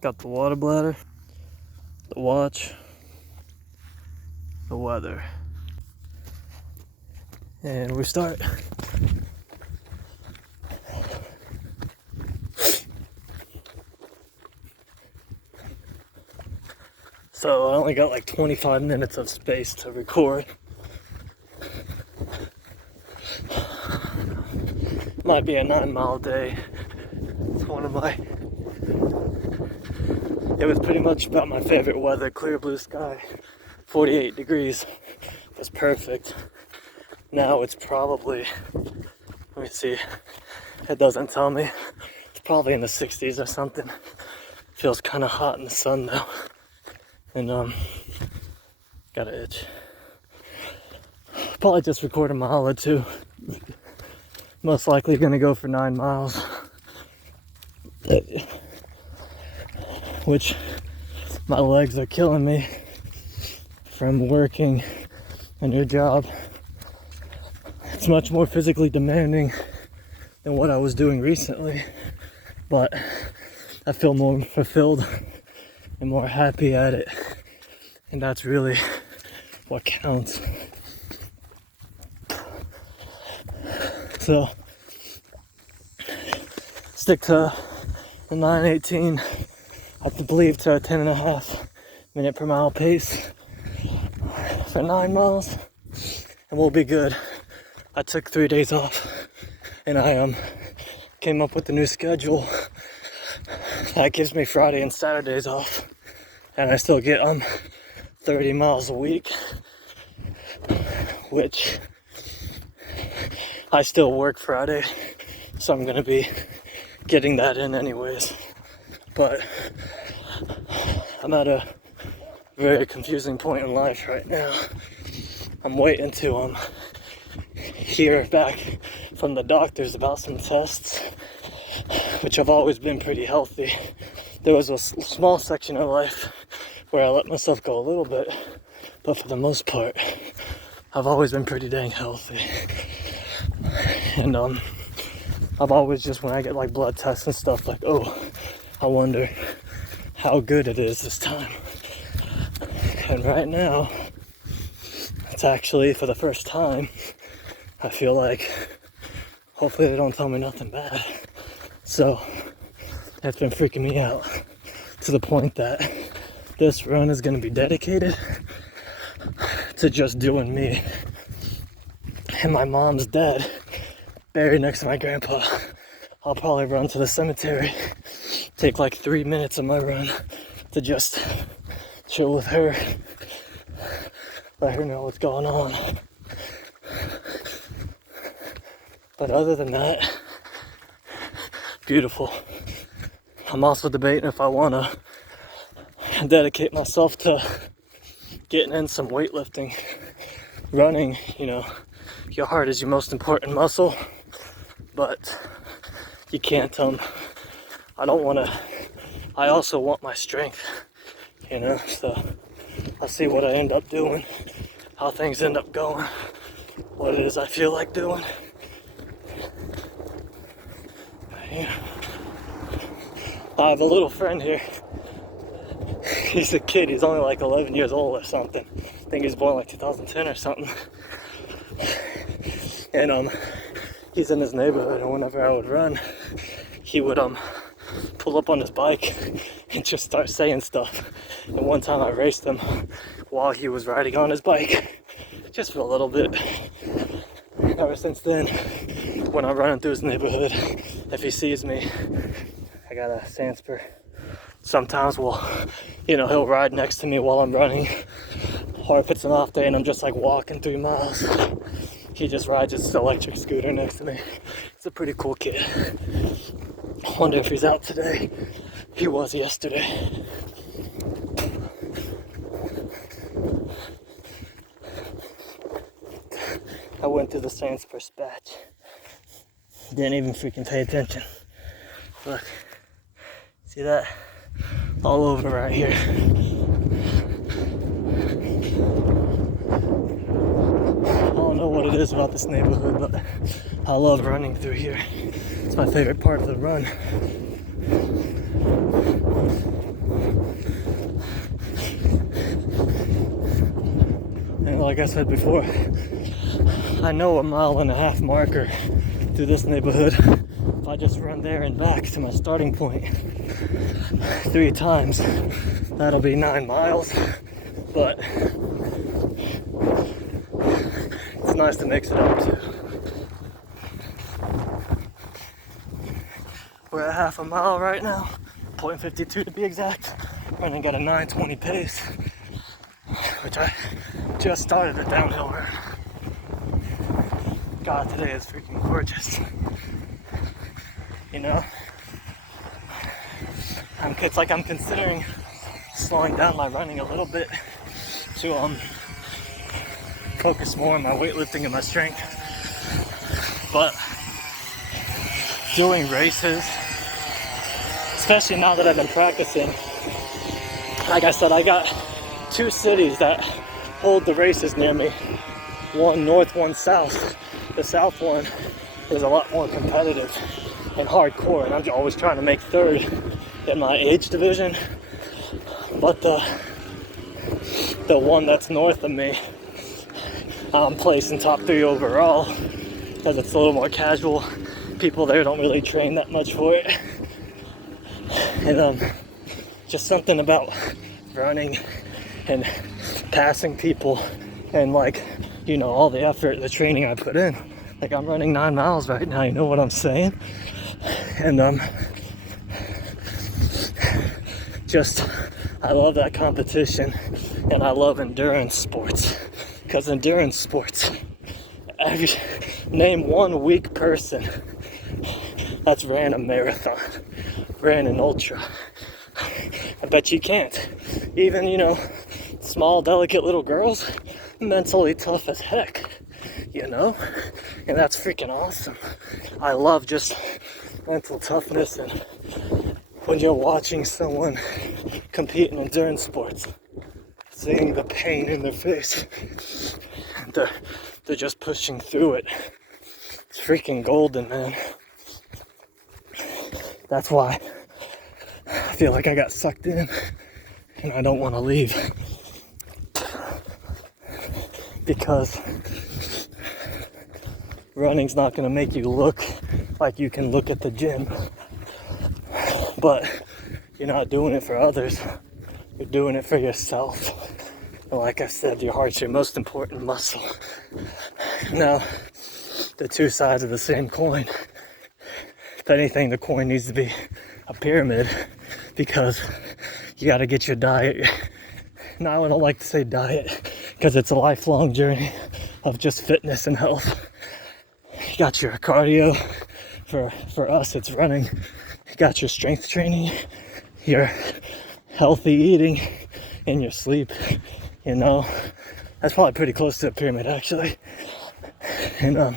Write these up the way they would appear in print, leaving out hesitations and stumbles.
Got the water bladder, the watch, the weather. And we start. So I only got like 25 minutes of space to record. Might be a 9-mile day. It's it was pretty much about my favorite weather. Clear blue sky, 48 degrees was perfect. Now it's probably, let me see, it doesn't tell me. It's probably in the 60s or something. Feels kind of hot in the sun now. And got an itch. Probably just record a mile or two. Most likely gonna go for 9 miles. Which my legs are killing me from working a new job. It's much more physically demanding than what I was doing recently, but I feel more fulfilled and more happy at it, and that's really what counts. So stick to the 9:18, I believe, to a 10.5 minute per mile pace for 9 miles, and we'll be good. I took 3 days off, and I came up with a new schedule that gives me Friday and Saturdays off, and I still get 30 miles a week, which I still work Friday, so I'm gonna be getting that in anyways. But I'm at a very confusing point in life right now. I'm waiting to hear back from the doctors about some tests, which have always been pretty healthy. There was a small section of life where I let myself go a little bit, but for the most part, I've always been pretty dang healthy. And I've always just, when I get like blood tests and stuff, like, oh, I wonder how good it is this time. And right now, it's actually, for the first time, I feel like hopefully they don't tell me nothing bad. So that's been freaking me out to the point that this run is going to be dedicated to just doing me. And my mom's dead, buried next to my grandpa. I'll probably run to the cemetery, take like 3 minutes of my run to just chill with her, let her know what's going on. But other than that, beautiful. I'm also debating if I want to dedicate myself to getting in some weightlifting. Running, your heart is your most important muscle, but you can't, I also want my strength, so I'll see what I end up doing, how things end up going, what it is I feel like doing. I have a little friend here. He's a kid, he's only like 11 years old or something. I think he was born like 2010 or something. And he's in his neighborhood, and whenever I would run, he would pull up on his bike and just start saying stuff. And one time I raced him while he was riding on his bike, just for a little bit. Ever since then, when I'm running through his neighborhood, if he sees me, I got a Sanspur. Sometimes he'll ride next to me while I'm running, or if it's an off day and I'm just like walking 3 miles, he just rides his electric scooter next to me. He's a pretty cool kid. I wonder if he's out today. He was yesterday. I went through the Sanspur patch. Didn't even freaking pay attention. Look, see that? All over right here. I don't know what it is about this neighborhood, but I love running through here. It's my favorite part of the run. like I said before, I know a 1.5 mile marker through this neighborhood. If I just run there and back to my starting point 3 times, that'll be 9 miles. But it's nice to mix it up too. We're at 1/2 mile right now, 0.52 to be exact, running at a 9:20 pace, which I just started a downhill run. God, today is freaking gorgeous. You know, it's like I'm considering slowing down my running a little bit to focus more on my weightlifting and my strength. But doing races, especially now that I've been practicing, like I said, I got 2 cities that hold the races near me. One north, one south. The south one is a lot more competitive and hardcore, and I'm always trying to make 3rd in my age division. But the one that's north of me, I'm placing top 3 overall because it's a little more casual. People there don't really train that much for it. And just something about running and passing people and, like, you know, all the effort, the training I put in. Like, I'm running 9 miles right now, you know what I'm saying? And I love that competition, and I love endurance sports. Because endurance sports, name one weak person that's ran a marathon, ran an ultra. I bet you can't. Even, you know, small, delicate little girls, mentally tough as heck, you know? And that's freaking awesome. I love just mental toughness, and when you're watching someone compete in endurance sports, seeing the pain in their face, they're just pushing through it. It's freaking golden, man. That's why I feel like I got sucked in and I don't want to leave. Because running's not going to make you look like you can look at the gym. But you're not doing it for others. You're doing it for yourself. And like I said, your heart's your most important muscle. Now, the 2 sides of the same coin. If anything, the coin needs to be a pyramid, because you got to get your diet. Now, I don't like to say diet because it's a lifelong journey of just fitness and health. You got your cardio. For us, it's running. You got your strength training, your healthy eating, and your sleep. You know, that's probably pretty close to a pyramid, actually. And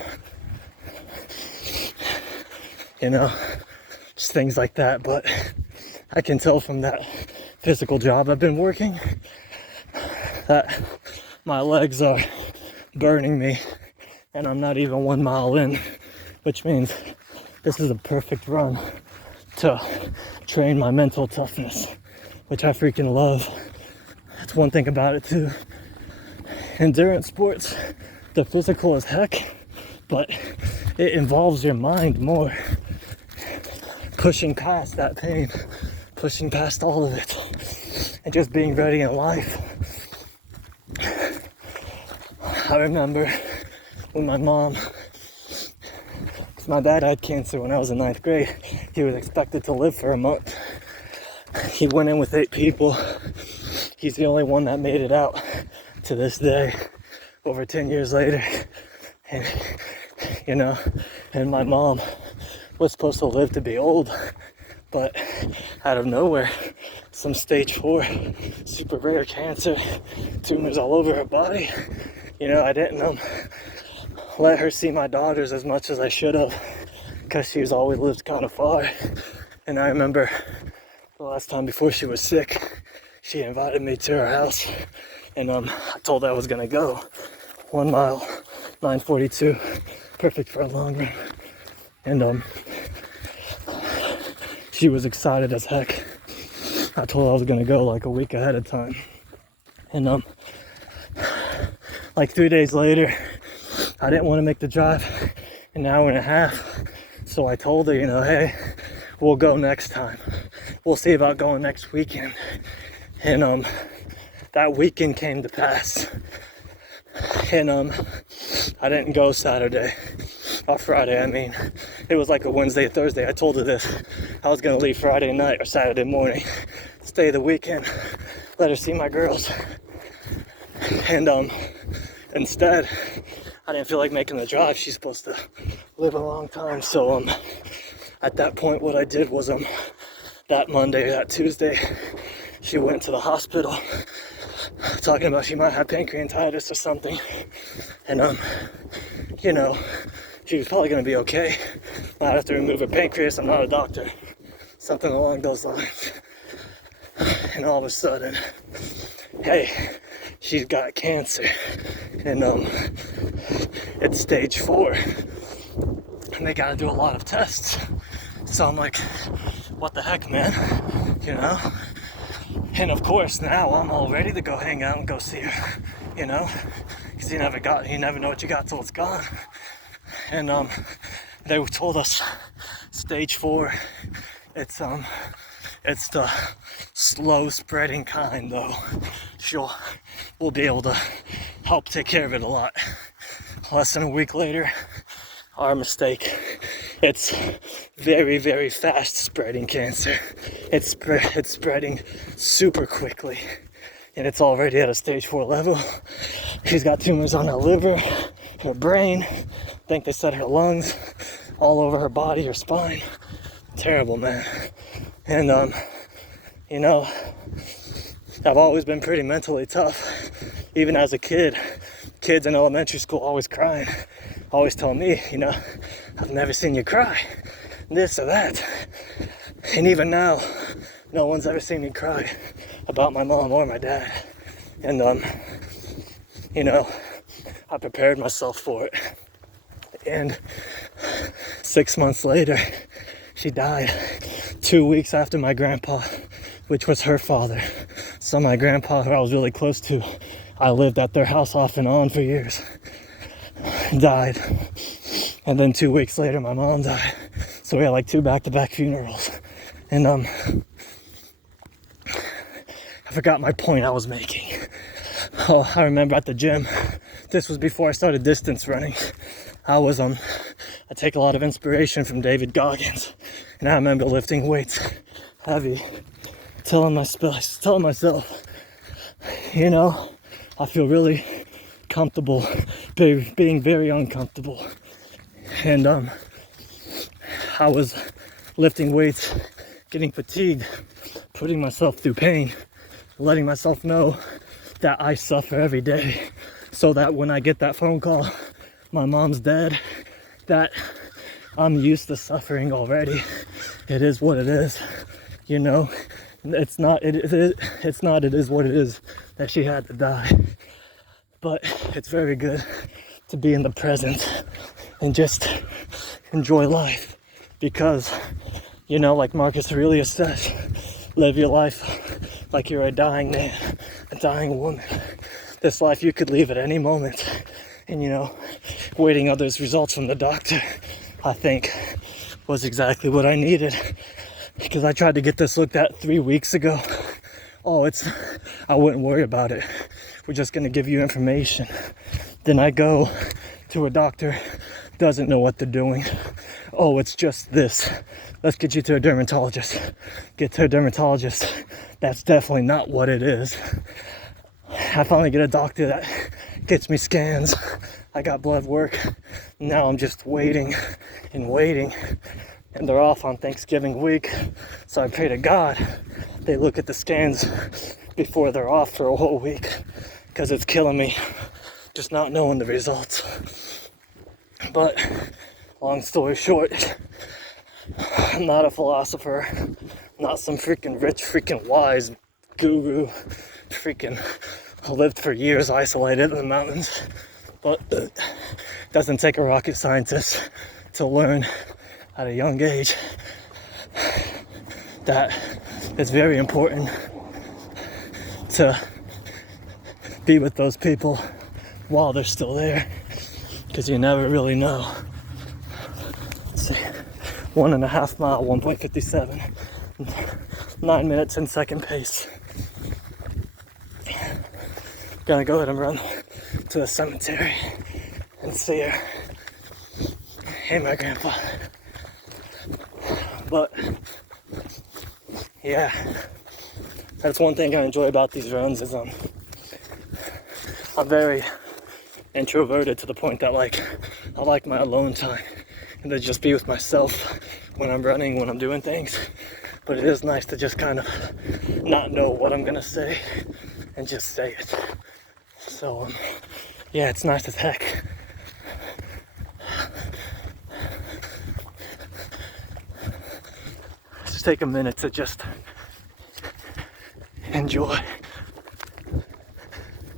you know, just things like that. But I can tell from that physical job I've been working that my legs are burning me, and I'm not even 1 mile in, which means this is a perfect run to train my mental toughness, which I freaking love. That's one thing about it too. Endurance sports, they're physical as heck, but it involves your mind more. Pushing past that pain, pushing past all of it, and just being ready in life. I remember when my mom, because my dad had cancer when I was in 9th grade, he was expected to live for a month. He went in with 8 people. He's the only one that made it out to this day, over 10 years later. And, you know, and my mom was supposed to live to be old, but out of nowhere, some stage 4, super rare cancer, tumors all over her body. You know, I didn't let her see my daughters as much as I should have, because she's always lived kind of far. And I remember the last time before she was sick, she invited me to her house, and I told her I was gonna go 1 mile, 9:42, perfect for a long run. And she was excited as heck. I told her I was gonna go like a week ahead of time. And like 3 days later, I didn't want to make the drive an hour and a half. So I told her, hey, we'll go next time. We'll see about going next weekend. And that weekend came to pass. And I didn't go Saturday or Friday. I mean, it was like a Wednesday, Thursday. I told her this. I was gonna leave Friday night or Saturday morning, stay the weekend, let her see my girls. And instead, I didn't feel like making the drive. She's supposed to live a long time. So at that point, what I did was that Monday, that Tuesday, she went to the hospital talking about she might have pancreatitis or something. And she was probably gonna be okay. Might have to remove her pancreas. I'm not a doctor. Something along those lines. And all of a sudden, hey, she's got cancer. And it's stage 4. And they gotta do a lot of tests. So I'm like, what the heck, man? And of course now I'm all ready to go hang out and go see her, because you never know what you got till it's gone. And they told us stage 4, it's the slow spreading kind though. We'll be able to help take care of it a lot. Less than a week later, our mistake. It's very, very fast spreading cancer. It's spreading super quickly. And it's already at a stage 4 level. She's got tumors on her liver, her brain. I think they said her lungs, all over her body, her spine. Terrible, man. And, I've always been pretty mentally tough. Even as a kid, kids in elementary school always crying. Always tell me, I've never seen you cry. This or that. And even now, no one's ever seen me cry about my mom or my dad. And, I prepared myself for it. And 6 months later, she died 2 weeks after my grandpa, which was her father. So my grandpa, who I was really close to, I lived at their house off and on for years, died. And then 2 weeks later, my mom died. So we had like 2 back-to-back funerals. And I forgot my point I was making. Oh, I remember at the gym, this was before I started distance running. I take a lot of inspiration from David Goggins. And I remember lifting weights heavy, telling myself, I feel really comfortable being very uncomfortable. And I was lifting weights, getting fatigued, putting myself through pain, letting myself know that I suffer every day, so that when I get that phone call, my mom's dead, that I'm used to suffering already. It is what it is, It's not, it is what it is that she had to die. But it's very good to be in the present and just enjoy life. Because, like Marcus Aurelius says, live your life like you're a dying man, a dying woman. This life you could leave at any moment. And, waiting on those results from the doctor, I think, was exactly what I needed. Because I tried to get this looked at 3 weeks ago. I wouldn't worry about it. We're just going to give you information. Then I go to a doctor, doesn't know what they're doing. Oh, it's just this. Let's get you to a dermatologist. Get to a dermatologist. That's definitely not what it is. I finally get a doctor that gets me scans. I got blood work. Now I'm just waiting and waiting. And they're off on Thanksgiving week. So I pray to God they look at the scans before they're off for a whole week. Because it's killing me just not knowing the results. But long story short, I'm not a philosopher. I'm not some freaking rich, freaking wise guru. Freaking lived for years isolated in the mountains. But it doesn't take a rocket scientist to learn at a young age that it's very important to be with those people while they're still there, because you never really know. Let's see, 1.5 mile, 1.57, 9 minutes in second pace. Gonna go ahead and run to the cemetery and see her. Hey, my grandpa. But yeah, that's one thing I enjoy about these runs is I'm very introverted to the point that like I like my alone time and to just be with myself when I'm running, when I'm doing things. But it is nice to just kind of not know what I'm gonna say and just say it. So yeah, it's nice as heck. Just take a minute to just enjoy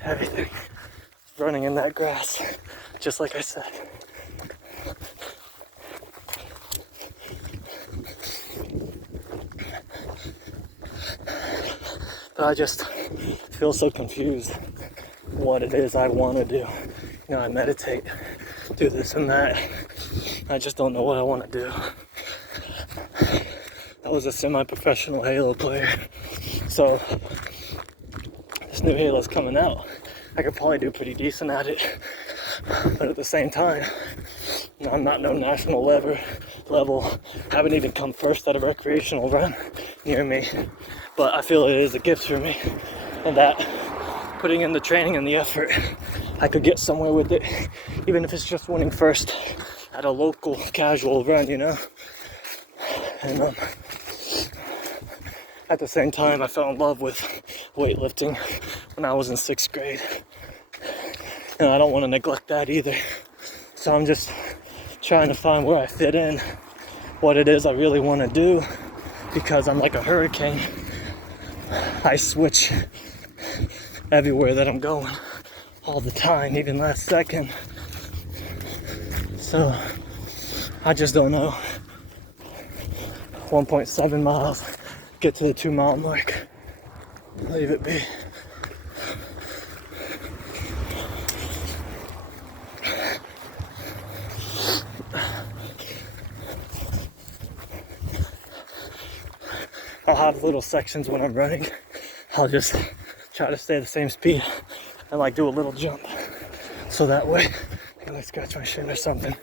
everything. Running in that grass, just like I said. But I just feel so confused what it is I want to do. You know, I meditate, do this and that. I just don't know what I want to do. I was a semi-professional Halo player, so this new Halo's coming out. I could probably do pretty decent at it, but at the same time, you know, I'm not no national level. Haven't even come first at a recreational run near me, but I feel it is a gift for me, and that putting in the training and the effort, I could get somewhere with it, even if it's just winning first at a local casual run, you know. And at the same time, I fell in love with weightlifting when I was in 6th grade. And I don't want to neglect that either. So I'm just trying to find where I fit in, what it is I really want to do, because I'm like a hurricane. I switch everywhere that I'm going all the time, even last second. So I just don't know. 1.7 miles, get to the 2 mile mark, leave it be. I'll have little sections when I'm running. I'll just try to stay the same speed and like do a little jump. So that way I can like scratch my shin or something.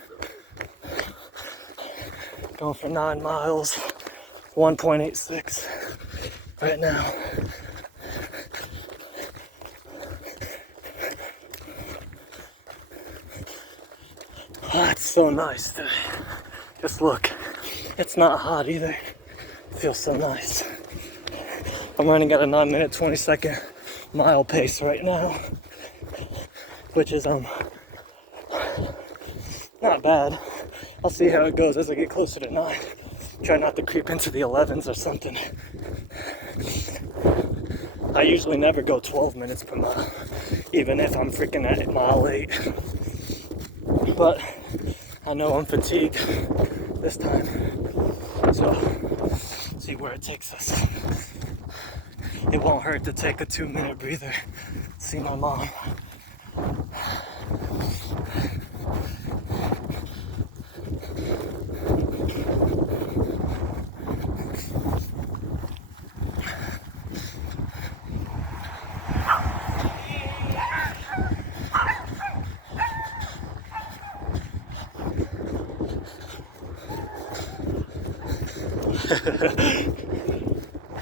Going for 9 miles, 1.86 right now. Oh, it's so nice today. Just look, it's not hot either. It feels so nice. I'm running at a 9 minute 22nd mile pace right now, which is not bad. I'll see how it goes as I get closer to 9. Try not to creep into the 11s or something. I usually never go 12 minutes per mile, even if I'm freaking at mile 8. But I know I'm fatigued this time, so see where it takes us. It won't hurt to take a 2-minute breather. See my mom.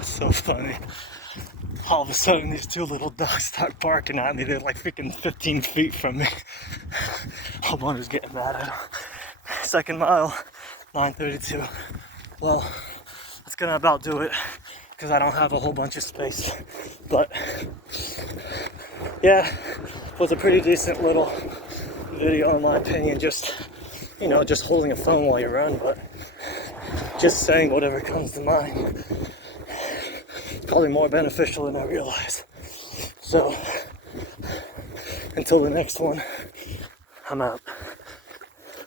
So funny. All of a sudden, these 2 little dogs start barking at me. They're like freaking 15 feet from me. Homeowner's getting mad at them. 2nd mile, 9:32. Well, that's gonna about do it because I don't have a whole bunch of space. But yeah, it was a pretty decent little video in my opinion. Just, you know, just holding a phone while you run, but just saying whatever comes to mind. Probably more beneficial than I realize. So, until the next one, I'm out.